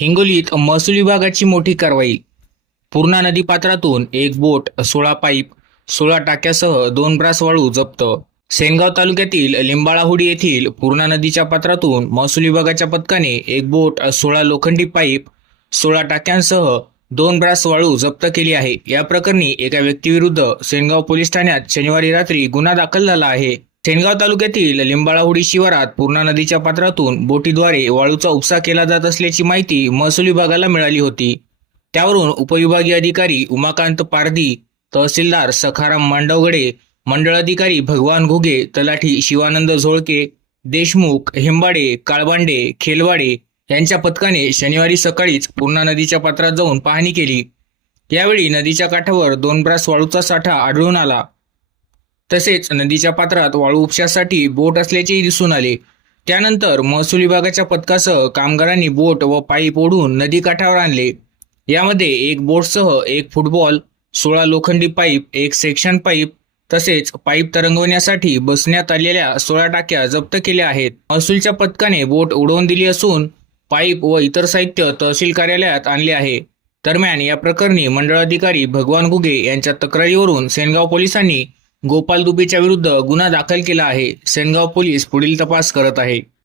हिंगोलीत महसूल विभागाची मोठी कारवाई. पूर्णा नदीपात्रातून एक बोट सोळा पाईप सोळा टाक्यासह दोन ब्रास वाळू जप्त. सेनगाव तालुक्यातील लिंबाळाहुडी येथील पूर्णा नदीच्या पात्रातून महसूल विभागाच्या पथकाने एक बोट सोळा लोखंडी पाईप सोळा टाक्यांसह दोन ब्रास वाळू जप्त केली आहे. या प्रकरणी एका व्यक्तीविरुद्ध सेनगाव पोलीस ठाण्यात शनिवारी रात्री गुन्हा दाखल झाला आहे. सेनगाव तालुक्यातील लिंबाळाहुडी शिवारात पूर्णा नदीच्या पात्रातून बोटीद्वारे वाळूचा उपसा केला जात असल्याची माहिती महसूल विभागाला मिळाली होती. त्यावरून उपविभागीय अधिकारी उमाकांत पारदी तहसीलदार सखाराम मांडवगडे मंडळ अधिकारी भगवान घुगे तलाठी शिवानंद झोळके देशमुख हेंबाडे काळबांडे खेलवाडे यांच्या पथकाने शनिवारी सकाळीच पूर्णा नदीच्या पात्रात जाऊन पाहणी केली. यावेळी नदीच्या काठावर दोन ब्रास वाळूचा साठा आढळून आला. तसेच नदीच्या पात्रात वाळू उपशासाठी बोट असल्याचेही दिसून आले. त्यानंतर महसूल विभागाच्या पथकासह कामगारांनी बोट व पाईप ओढून नदी काठावर आणले. यामध्ये एक बोटसह एक फुटबॉल सोळा लोखंडी पाईप एक सेक्शन पाईप तसेच पाईप तरंगवण्यासाठी बसण्यात आलेल्या सोळा टाक्या जप्त केल्या आहेत. महसूलच्या पथकाने बोट उडवून दिली असून पाईप व इतर साहित्य तहसील कार्यालयात आणले आहे. दरम्यान या प्रकरणी मंडळ अधिकारी भगवान गुगे यांच्या तक्रारीवरून सेनगाव पोलिसांनी गोपाल दुबेच्या विरुद्ध गुन्हा दाखल केला आहे. सेनगाव पोलीस पुढील तपास करत आहे.